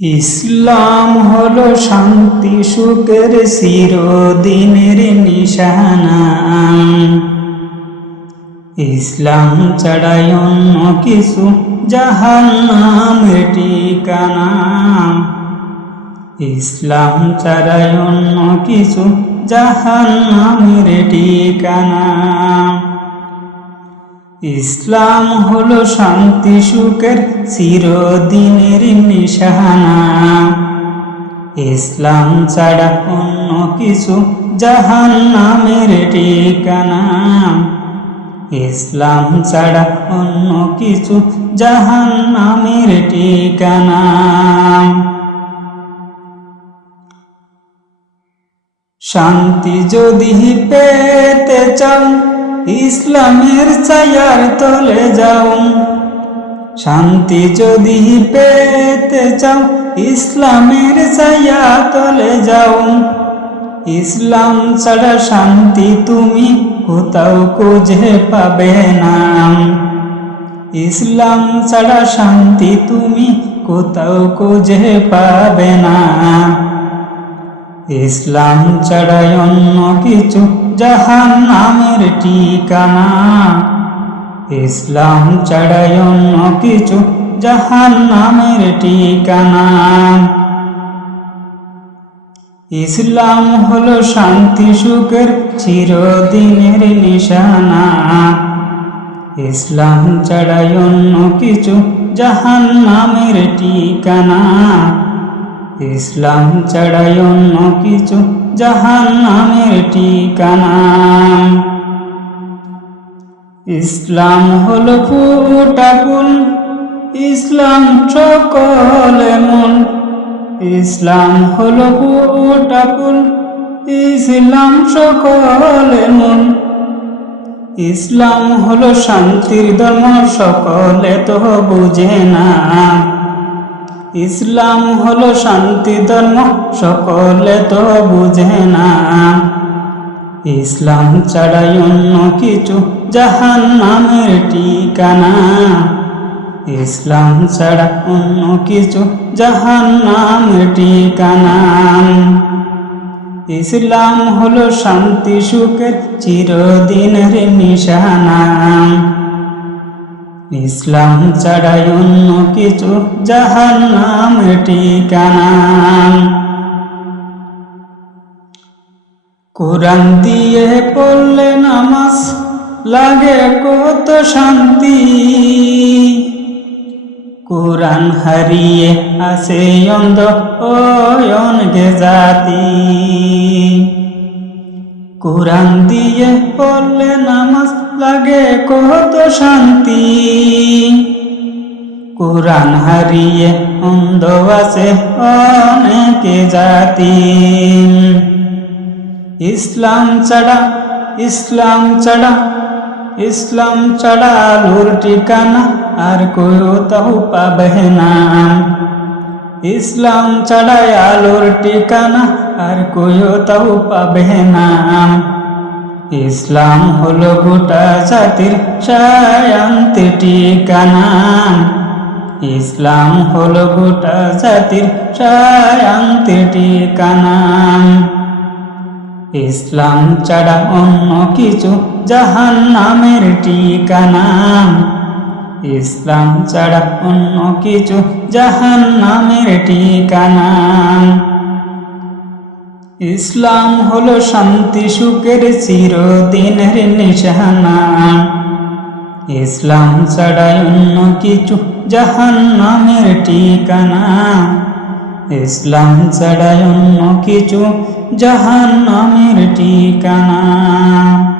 ইসলাম হলো শান্তি, সুখের চিরদিনের নিশানা। ইসলাম ছাড়াই অন্য কিছু জাহান নামের ঠিকানা। ইসলাম ছাড়াই অন্য কিছু জাহান নামের ঠিকানা। ইসলাম হলো শান্তি, সুখের চিরদিনের নিশানা। ইসলাম ছাড়া অন্য কিছু জাহান নামের ঠিকানা। ইসলাম ছাড়া অন্য কিছু জাহান নামের ঠিকানা। শান্তি যদি পেতে চাও ইসলামের ছায়ার তলে যাও। শান্তি যদি পেতে চাও, ইসলামের ছায়া তলে যাও। ইসলাম ছাড়া শান্তি তুমি কোথাও খুঁজে পাবে না। ইসলাম ছাড়া শান্তি তুমি কোথাও খুঁজে পাবে না। ইসলাম ছাড়াই অন্য কিছু জাহান নামের ঠিকানা। ইসলাম ছাড়াই অন্য কিছু জাহান নামের ঠিকানা। ইসলাম হলো শান্তি, সুখের চিরদিনের নিশানা। ইসলাম ছাড়াই অন্য কিছু জাহান নামের ঠিকানা। ইসলাম ছাড়াই অন্য কিছু জাহান নামের ঠিকানা। ইসলাম হলো ফুটাকুল ইসলাম সকল মন ইসলাম হলো ফুটাকুল ইসলাম সকল মন ইসলাম হলো শান্তির ধর্ম, সকলে তো বুঝে না। ইসলাম হলো শান্তি, ধর্ম সকলে তো বুঝে না। ইসলাম ছাড়াই অন্য কিছু জাহান নামের ঠিকানা। ইসলাম ছাড়া অন্য কিছু জাহান নামের ঠিকানা। ইসলাম হলো শান্তি, সুখের চিরদিনের নিশানা। ইসলাম ছাড়াই অন্য কিছু জাহান নাম ঠিকানা। কোরআন দিয়ে পড়লে নামাজ লাগে কত শান্তি। কোরআন হারিয়ে আসে অন্ধ অনগে জাতি। কোরআন দিয়ে পড়লে নামাজ লাগে কত শান্তি। কোরআন হারিয়ে অন্ধ আছে অনেকে জাতি। ইসলাম ছাড়া ইসলাম ছাড়া ইসলাম ছাড়া আলুর ঠিকানা আর কোথাও পাবে না। ইসলাম ছাড়া আলোর ঠিকানা আর কোথাও পাবে না। ইসলাম হলো গোটা জাতির শান্তি ঠিকানা। ইসলাম হলো গোটা জাতির শান্তি ঠিকানা। ইসলাম ছাড়া অন্য কিছু জাহান নামের ঠিকানা। ইসলাম ছাড়া অন্য কিছু জাহান নামের ঠিকানা। ইসলাম হলো শান্তি, সুখের চিরদিনের নিশানা। ইসলাম ছাড়া অন্য কিছু জাহান নামের ঠিকানা। ইসলাম ছাড়া অন্য কিছু জাহান নামের ঠিকানা।